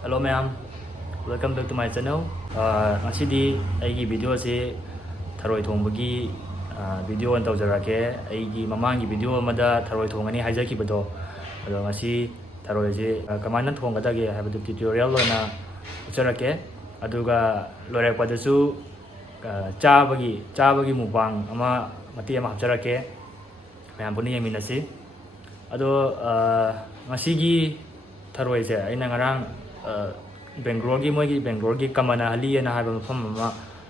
Hello ma'am, welcome back to my channel. Ngasi aigi video se Tharoi Thongba video an tawjarake aigi mamangi video amada Tharoi Thongani haijakibado ado ngasi Tharoi je kamana thongadage habadu tutorial na ujarake aduga lorekpadasu chabagi mukbang ama mati ama hapjarake ma'am buni yeminasi ado ngasi gi Tharoi je aina ngarang Bengaluru gi Bengaluru gi Kammanahalli na haba mafam ama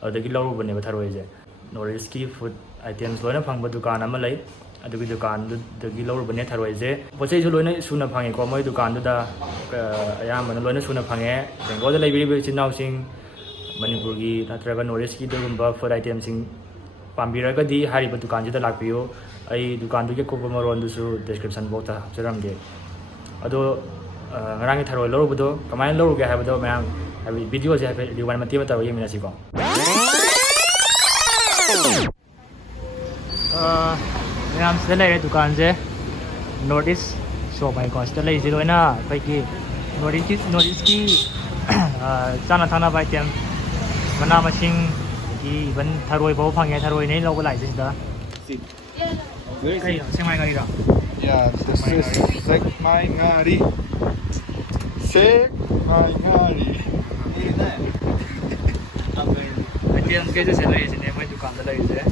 adagi lauru bane Tharoi je North ki food items loina phangba dukan ama lai adugi dukan dagi lauru bane Tharoi je pochai ju loina suna phange ko moi dukan du da ayam loina suna phange Bengaluru da laibiri chinau sing Manipuri gi natraga North ki dugumba food items sing pambiraga di hariba dukan jida lakpiyo ai dukan du ge ko maron du su description box ta jaramge ado ngarang Tharoi lauru budo kamai lauru ge habado ma'am habi video je habi diwan mati mata yemi nasi ko ma'am se lai dukan je Northeast shop ai ko se lai je loina pai ki Northeast ki chana thana bai tem mana masing ki ban Tharoi bau phange Tharoi nei lo lai je da kai semai ngari ra Yeah, this is Sekmai Ngari. Sekmai Ngari. Atian ke je selai je ne mai dukan da lai je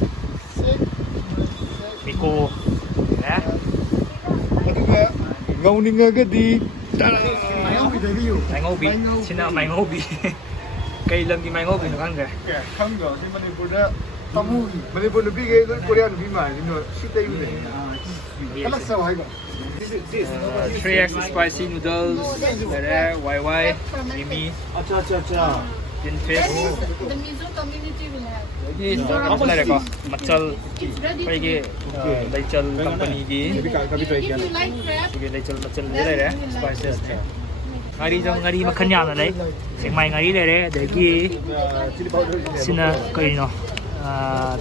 Miko Aduga ngauninga gadi mai ngau bi sina mai ngau bi kai lam ki mai ngau bi kan ga khang go si Manipur tamu Manipur bi ge Korean bi ma ni no sitai u ne ala sa hai go 3x spicy noodles there YY Mimi acha tin fish The Mizo community will have. ये apa lagi ko machal pai ge laichal company gi If you like crab, ge laichal machal le re spices the ngari jam ngari makhan ya na lai singmai ngari le re de gi chili powder sina kai no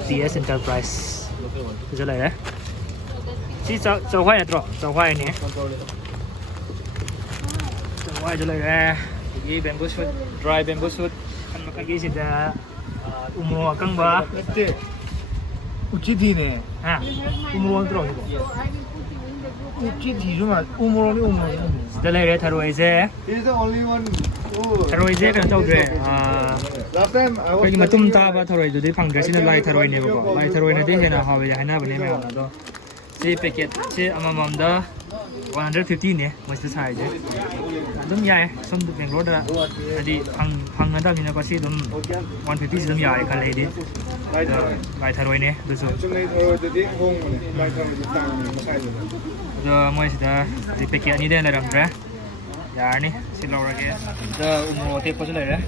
PS Enterprise je lai re si chao hwai na tro chao hwai ni chao hwai je lai re gi bamboo shoot dry bamboo shoot kan makhan gi sida umo akangba te uchi thi ne ha umo tro ni so I will put you in the group. uchi thi jo ma umoro ni sida lai re Tharoi je He is the only one who Tharoi je kan tau dre last time I was kai matum ta ba Tharoi du dei phang dre sina lai Tharoi ne ba lai Tharoi ne de hena hawe ya hena bane me na do si packet si amamam da 150 ne mas sai je dum yae som du Bengaluru da adi phang da ni na ko si dum 150 dum yae kan lai di lai Tharoi ne du so chung nei the ding hong ne like the tang ne ma sai ne the moi sida di packet ni de la ram dre ya ni si laura ge the umo te ko le re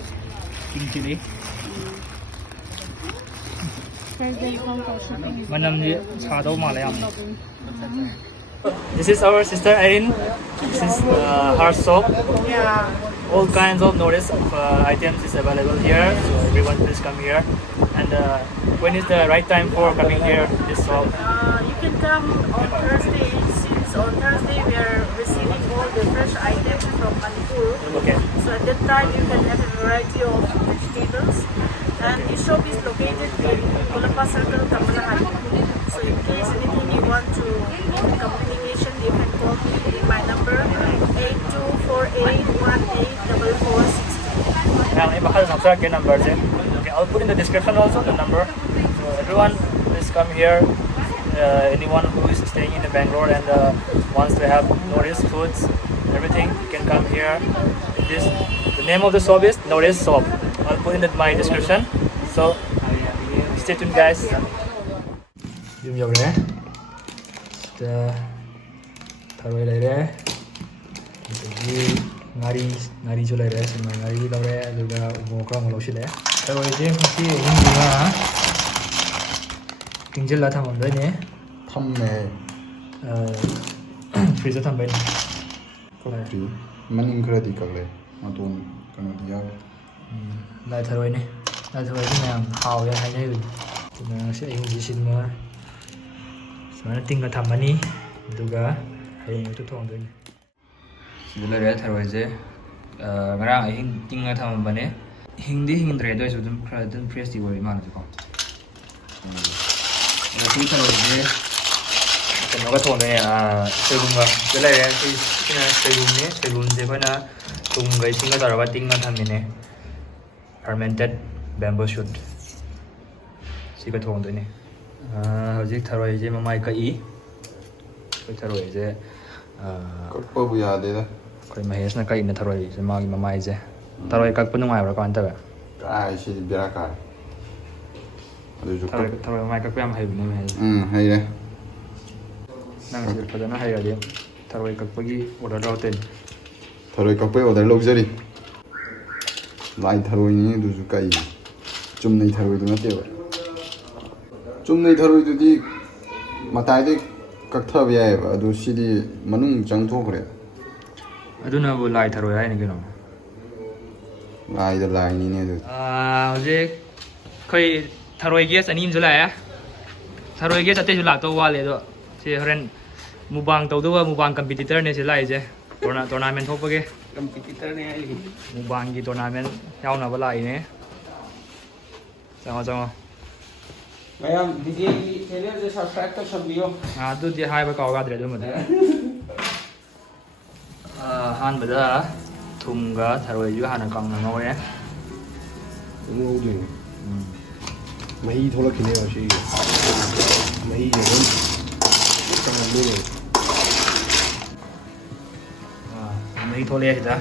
king chili manam ni cha do ma la yam This is our sister Irene. This is her shop. Yeah. All kinds of notice of items is available here. So everyone please come here. And when is the right time for coming here? This shop. You can come on Thursday, since on Thursday we are receiving all the fresh items from Manipur. Okay. So at that time you can have a variety of vegetables. And the shop is located in Kullappa Circle, Kammanahalli. So in case anything you want to make communication, you can call me in my number 8248184462. Now, I have a number. Okay, I'll put in the description also the number. So everyone, please come here. Anyone who is staying in Bangalore and wants to have Northeast foods, everything, you can come here. The name of the shop is Northeast Shop. I'll put in my description. So stay tuned, guys. Dùng dầu rẻ, Tharoi lại rẻ, ngari cho lại rẻ, xin mời ngari đâu rẻ, được mua con một lẩu xí rẻ. Tharoi chứ không chỉ những gì mà hả? Kinh chất là thằng đấy nhé. thăm ne Freezer thằng bên. ko tri maning khra di ka le ma ton kana dia Lại Tharoi này, lại Tharoi cái nào hào ra hay nhá. Chúng sẽ dùng gì xin mà. Mana tinggal tambah ni, juga hari itu tuang tu. Sila raya Tharoi je, ngarang hing tinga thamambane hingdi hingdre do isu dum fresh di wori mana ko si tharoi je kano ga thone segumga jela ya sina segum je bana tumga singa darawa tinga thamine fermented bamboo shoot si ka thong doi ne hojik tharoi je mamai ka I tharoi je Kakpa bu yade da. koi mahesh na kai na tharoi je magi mamai je tharoi kak panu ngai ra kan ta ba Ai shi bira ka. Adu ju ka. tharoi mamai kak pam hai ne mai Hai de. nang si padana hai ade tharoi kak pagi order raw ten Tharoi kakpa order luxury. Lai tharoi ni du ju kai. Chumnai tharoi du na te ba. Chumnai tharoi du di matai de kaktha ba ya ba adu si di manung chang tho kre. aduna bu lai tharoi hai ne kino Lai da lai ni ne du. hojik koi tharoi gas anim jula ya tharoi gas ate jula to wale do si horen mukbang to do mukbang competitor ne si lai je tournament thopage competitor ne ai mukbang gi tournament yauna ba lai ne chama mayam dj channel je subscribe to sabbiyo adu di hai ba kaw ga dre do ma han bada thum ga tharoi ju hana kang na ngore Ngô du. Mai thola kine ba shi. Mai je gon. Kang lu ne. mahi thole da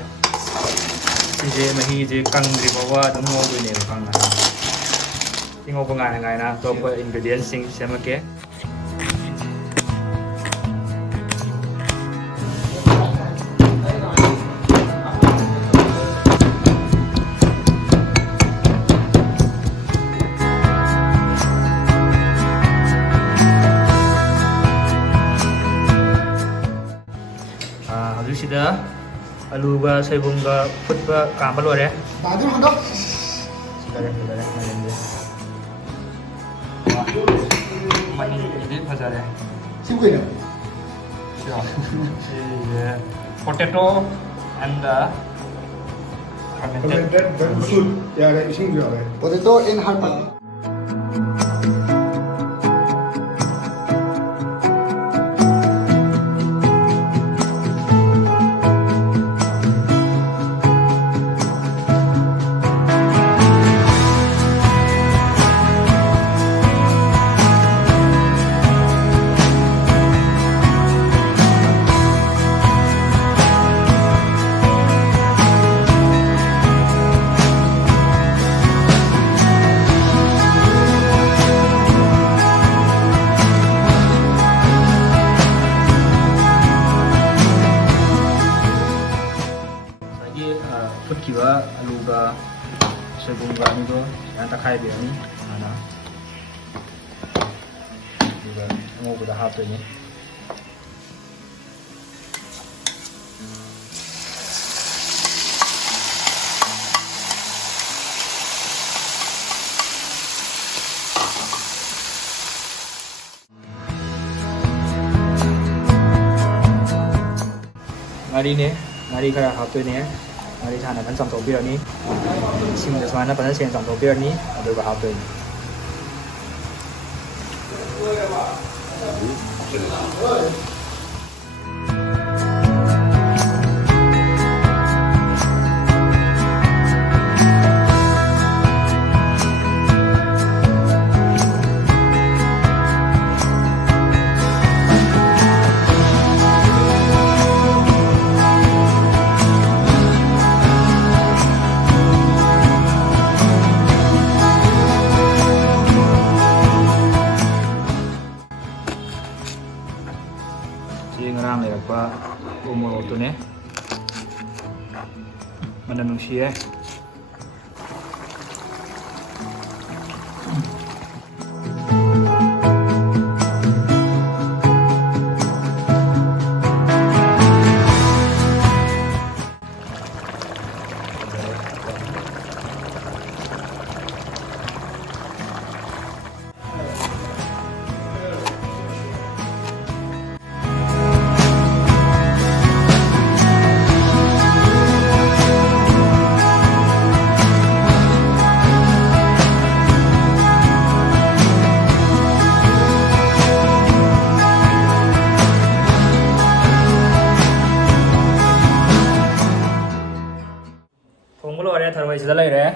si je mahi je kang ri ba wa dum ngo du ne kang na ingo ba ngai na to pa ingredients sing semake sida alu ga soibum ga putba ka ba lore Tadi mana? sida mahi ini phajare Siapa ini? potato and the fermented Usul. Ya ada ising juga ada. Potato in harmony. putkiwa alu ga soibum ga ni do yang takai be ni ana juga ngo ga hap ni ngari kara hap ni ngari sana kan samto bir ni sim de sana pada sen samto bir ni adu ga hap ni ngarang le pa umur to ne mananung siya ꯊꯣꯡꯕ ꯂꯣꯏꯔꯦ ꯊꯔꯣꯏ ꯁꯤꯗ ꯂꯩꯔꯦ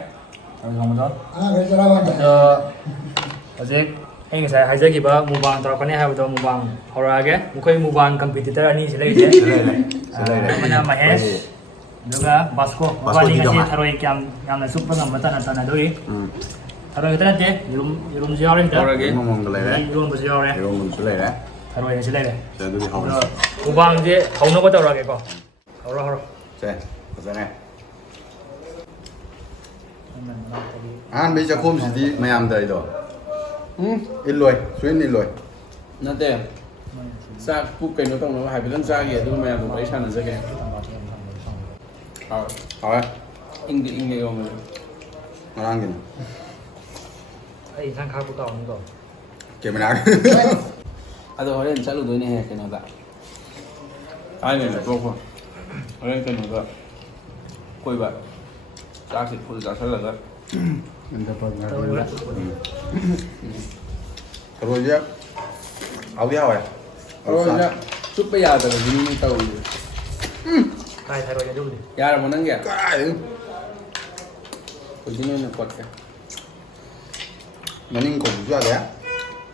ꯊꯔꯣꯏ ꯊꯣꯡꯕꯗꯣ ꯍꯧꯖꯤꯛ ꯑꯩ ꯉꯁꯥꯏ ꯍꯥꯏꯖꯈꯤꯕ ꯃꯨꯛꯕꯥꯡ ꯇꯧꯔꯛꯀꯅꯤ ꯍꯥꯏꯕꯗꯣ ꯃꯨꯛꯕꯥꯡ ꯍꯧꯔꯛꯑꯒꯦ ꯃꯈꯣꯏ ꯃꯨꯛꯕꯥꯡ ꯀꯝꯄꯤꯇꯤꯇꯔ ꯑꯅꯤꯁꯤ ꯂꯩꯔꯤꯁꯦ ꯑꯃꯅ ꯃꯍꯦꯁ ꯑꯗꯨꯒ ꯕꯥꯁꯀꯣ ꯃꯕꯥꯅꯤ ꯉꯁꯤ ꯊꯔꯣꯏ ꯌꯥꯝꯅ ꯆꯨꯞꯄ ꯉꯝꯕ ꯇꯥꯟꯅꯗꯣꯔꯤ ꯊꯔꯣꯏ ꯈꯛꯇ ꯅꯠꯇꯦ ꯌꯦꯔꯨꯝꯁꯨ ꯌꯥꯎꯔꯦ ꯏꯔꯣꯟꯕꯁꯨ ꯌꯥꯎꯔꯦ ꯊꯔꯣꯏ ꯑꯁꯤ ꯂꯩꯔꯦ ꯃꯨꯛꯕꯥꯡꯁꯦ ꯍꯧꯅꯕ ꯇꯧꯔꯛꯑꯒꯦꯀꯣ ꯍꯧꯔꯣ ꯐꯖꯔꯦ ꯑꯍꯥꯟꯕꯒꯤ ꯆꯥꯛꯈꯣꯝꯁꯤꯗꯤ ꯃꯌꯥꯝꯗ ꯑꯩꯗꯣ ꯏꯜꯂꯣꯏ ꯁꯣꯏꯅ ꯏꯜꯂꯣꯏ ꯅꯠꯇꯦ ꯆꯥꯛ ꯄꯨꯛ ꯀꯩꯅꯣ ꯇꯧꯅꯕ ꯍꯥꯏꯐꯦꯠꯇꯪ ꯆꯥꯒꯦ ꯑꯗꯨꯒ ꯃꯌꯥꯝꯗꯣ ꯋꯥꯔꯤ ꯁꯥꯟꯅꯖꯒꯦ ꯍꯥꯎꯔꯦ ꯏꯪꯒꯦ ꯌꯣꯝꯕꯁꯨ ꯉꯔꯥꯡꯒꯤꯅꯤ ꯑꯩ ꯏꯟꯁꯥꯡ ꯈꯥꯛꯄ ꯀꯥꯎꯅꯤꯀꯣ ꯀꯦꯃꯦꯔꯥ ꯑꯗꯣ ꯍꯣꯔꯦꯟ ꯆꯠꯂꯨꯗꯣꯏꯅꯦꯍꯦ ꯀꯩꯅꯣꯗ ꯍꯥꯏꯅꯦ ꯇꯣꯛꯄ ꯍꯣꯔꯦꯟ ꯀꯩꯅꯣꯗ ꯀꯣꯏꯕ ꯆꯥꯛꯁꯤ ꯐꯨꯜ ꯆꯥꯁꯜꯂꯒ ꯊꯔꯣꯏꯁꯦ ꯍꯥꯎꯗꯤ ꯍꯥꯎꯋꯦ ꯊꯔꯣꯏꯁꯦ ꯆꯨꯞꯄ ꯌꯥꯗꯕꯒꯤꯅꯤ ꯇꯧꯔꯤꯁꯦ ꯀꯥꯏ ꯊꯔꯣꯏ ꯑꯗꯨꯕꯨꯗꯤ ꯌꯥꯔꯕꯣ ꯅꯪꯒꯤ ꯀꯥꯏꯗꯩꯅꯣ ꯍꯧꯖꯤꯛ ꯑꯣꯏꯅ ꯀꯣꯠꯀꯦ ꯃꯅꯤꯡ ꯀꯧꯕꯁꯨ ꯌꯥꯗꯦ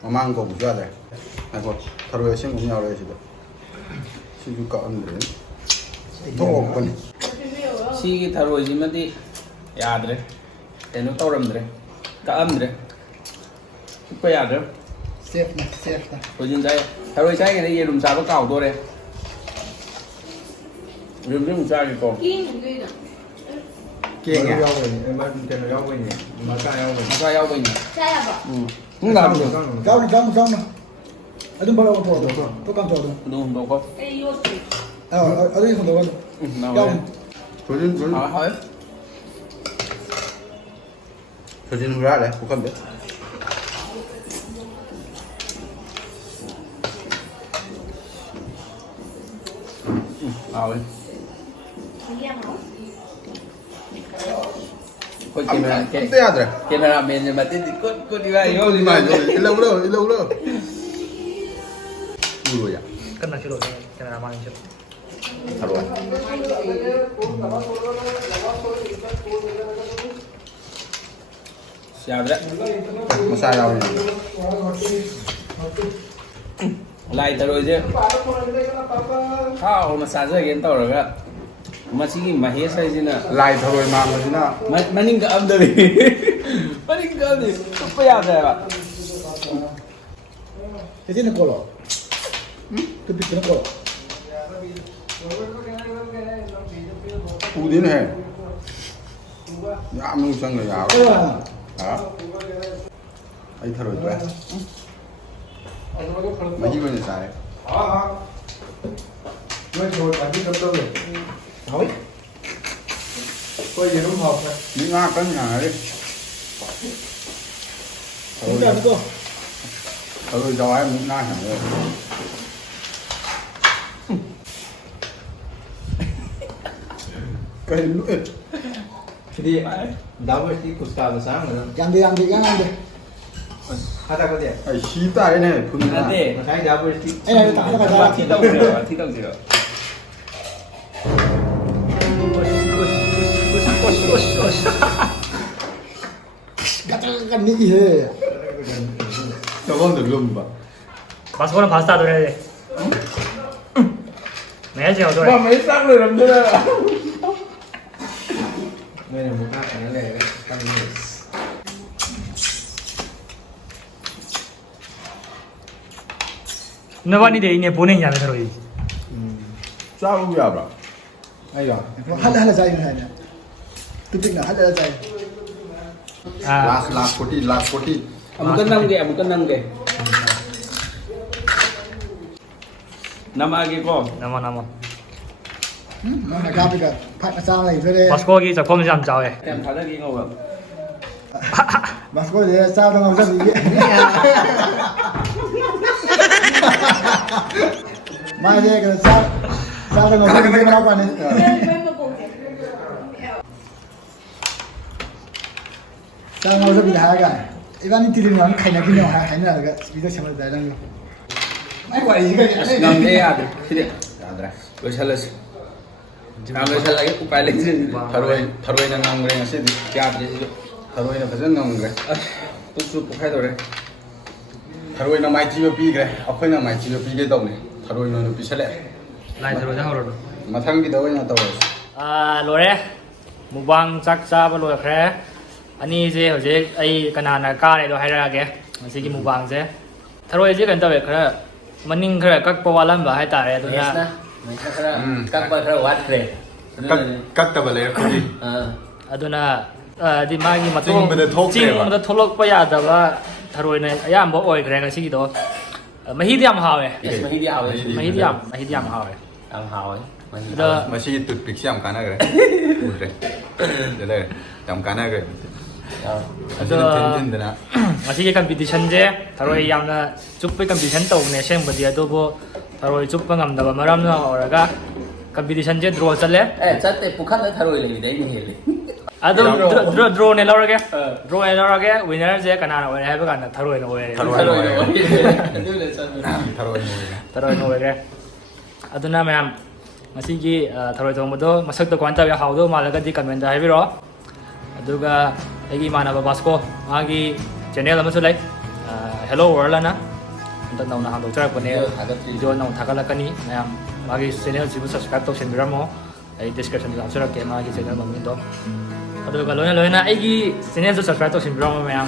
ꯃꯃꯥꯡ ꯀꯧꯕꯁꯨ ꯌꯥꯗꯦ ꯉꯥꯏꯈꯣ ꯊꯔꯣꯏ ꯑꯁꯦꯡꯕ ꯑꯃ ꯌꯥꯎꯔꯦ ꯁꯤꯗ ꯁꯤꯁꯨ ꯀꯛꯑꯝꯗ꯭ꯔꯦ ꯊꯣꯛꯄꯅꯤ ꯁꯤꯒꯤ ꯊꯔꯣꯏꯁꯤꯃꯗꯤ ꯌꯥꯗ꯭ꯔꯦ ꯀꯩꯅꯣ ꯇꯧꯔꯝꯗ꯭ꯔꯦ ꯀꯛꯑꯝꯗ꯭ರೆ ꯆꯨꯞꯄ ꯌꯥꯗ꯭ꯔꯦ ꯁꯦꯐꯅ ꯍꯧꯖꯤꯛ ꯆꯥꯏ ꯊꯔꯣꯏ ꯆꯥꯏꯉꯩꯗ ꯌꯦꯔꯨꯝ ꯆꯥꯕ ꯀꯥꯎꯗꯣꯔꯦ ꯌꯦꯔꯨꯝꯁꯨ ꯑꯃꯨꯛ ꯆꯥꯒꯦꯀꯣ ꯀꯦꯡꯉꯦ ꯀꯩꯅꯣ ꯌꯥꯎꯕꯩꯅꯦ ꯃꯆꯥ ꯌꯥꯎꯕꯩꯅꯦ ꯃꯆꯥ ꯌꯥꯎꯕꯩꯅꯦ ꯆꯥꯌꯥꯕ ꯆꯥꯎꯅ ꯑꯗꯨꯝ ꯕꯔꯥ ꯄꯣꯔꯛꯑꯣ ꯇꯣ ꯀꯥꯝ ꯇꯧꯔꯣ ꯑꯗꯨ ꯍꯨꯟꯗꯣꯛꯀꯣ ꯑꯩ ꯌꯣꯠꯇ꯭ꯔꯤ ꯑꯗꯨꯒꯤ ꯍꯨꯟꯗꯣꯛꯑꯣ 소진 ꯍꯣꯏ 소진 후라래 북한데 ꯍꯥꯎꯋꯦ ꯑꯩꯈꯣꯏ ꯑꯝꯇ ꯌꯥꯗ꯭ꯔꯦ ꯀꯦꯃꯦꯔꯥꯃꯦꯟꯁꯦ ꯃꯇꯦꯡꯗꯤ ꯀꯨꯠ ꯏꯕꯥ ꯌꯧꯔꯤ 일로 우로야 끝나시로 카메라 많이 줘. 바로 와 ꯌꯥꯗ꯭ꯔꯦ ꯃꯁꯥ ꯌꯥꯎꯔꯤ ꯂꯥꯏ ꯊꯔꯣꯏꯁꯦ ꯍꯥꯎꯅ ꯆꯥꯖꯒꯦꯅ ꯇꯧꯔꯒ ꯃꯁꯤꯒꯤ ꯃꯍꯦꯁ ꯍꯥꯏꯁꯤꯅ ꯂꯥꯏ ꯊꯔꯣꯏ ꯃꯥꯡꯕꯁꯤꯅ ꯃꯅꯤꯡ ꯀꯛꯑꯝꯗꯔꯤ ꯃꯅꯤꯡ ꯀꯛꯑꯝꯗꯤ ꯆꯨꯞꯄ ꯌꯥꯗ꯭ꯔꯦꯕ ꯀꯦꯖꯤꯅ ꯀꯣꯜꯂꯣ ꯇꯨꯄꯤꯛꯅ ꯀꯣꯜꯂꯣ 우디네 야 아무 상관 야 아이 ಥರ ಇದ್ವಾ ಮಹಿಮನೆ ಸಾರೆ ನೀನು ಹಾಕೊಂಡು ನಾಳೆ ಅದು ಜವಾಯ ಮುನ್ನ ಹಾಗೆ ಕೈ Jadi dapat di kusta besar yang di kata kau dia ai shita ne phunna ꯅꯠꯇꯦ makanya dapat di ini tak ꯊꯤ ꯇꯧꯁꯤꯔꯣ ꯊꯤ ꯇꯧꯁꯤꯔꯣ katakan ni he 저번도 lumba 마스코는 파스타 도래야 돼. 매지 어도래. ว่าไม่ซักเลยลำเด้อ Đây là một cái này này cái này 너만이 돼 이네 보내냐 메트로이. 싸우야 봐 đây rồi hắt dây này này tôi định là hắt dây 아, last 40 amukan namge namage ko 나마. nó là cao bây giờ phải là sao này thế đây 마스코기 작품이 참 짜해. tem thadagi ngawam mà có gì sao đâu mà gì mai đây cái sao đâu mà cái nào còn này sao mà cái bị hại cái 이반이 들으면 가냐 그냥 하냐 그 비디오 채널 대장님 아이고 이거 namge yaad sidi yaadra loishalas Kalau saya lagi aku paling sih. Tharoi na ngamgre ngasi di. Siap jadi. Tharoi na fajan ngamgre. Tuh sup pakai tuh deh. Tharoi na mai chi pi gre. Akhoi na mai chi pi ge tawne. Tharoi na pi sale. Lai tharo ja horo. Mathang gi daw na taw. Lore mukbang chak cha ba loi khre ani je hoje ai kanana ka le do haira ge masi gi mukbang je tharoi je kan tawe khre maning khre kak pawalam ba hai tare do na Các bạn khá quát kìa. Kak ta ba le ko di. aduna di magi matung Chingmada thok ching leba. da tholok pa ya da ba tharoi ne ayam bo oi khre ngasi gi do mahi diam hawe Yes, mahi dia awal. mahi diam hawe Am hào ấy. da Masi tut pik siam kana gre. Ure. De le. Tam kana gre. Asu tin tin de na. ngasi gi competition je tharoi yamna chuppai competition to ne seng ba dia do bo tharoi chuppa ngam da ba maram na oraga competition je draw chale Eh, chắc thì phụ khăn đã thay đổi lại đấy như thế. adu draw ne lorage draw ne lorage winner je kana na we ha ba kana tharoi no we Thay đổi rồi. Itu là sao? Tharoi mo gre. tharoi no we ge aduna mayam ngasi gi tharoi thong do masak to kwanta ya haudo malaga di comment da haibiro aduga agi mana ba Vasco agi channel ama sulai hello world na anta nauna hando chara pone video naung thakala kani mayam magi channel jibu subscribe to senbiramo ai description da chara ke magi channel mamin do aduga loina agi channel to subscribe to senbiramo mayam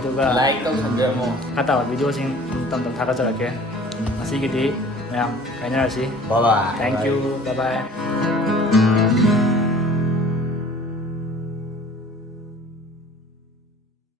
aduga Like đâu thành ra mà. kata video sing tam thaka chara ke ngasi gi di mayam kainara si Bye bye. thank you bye bye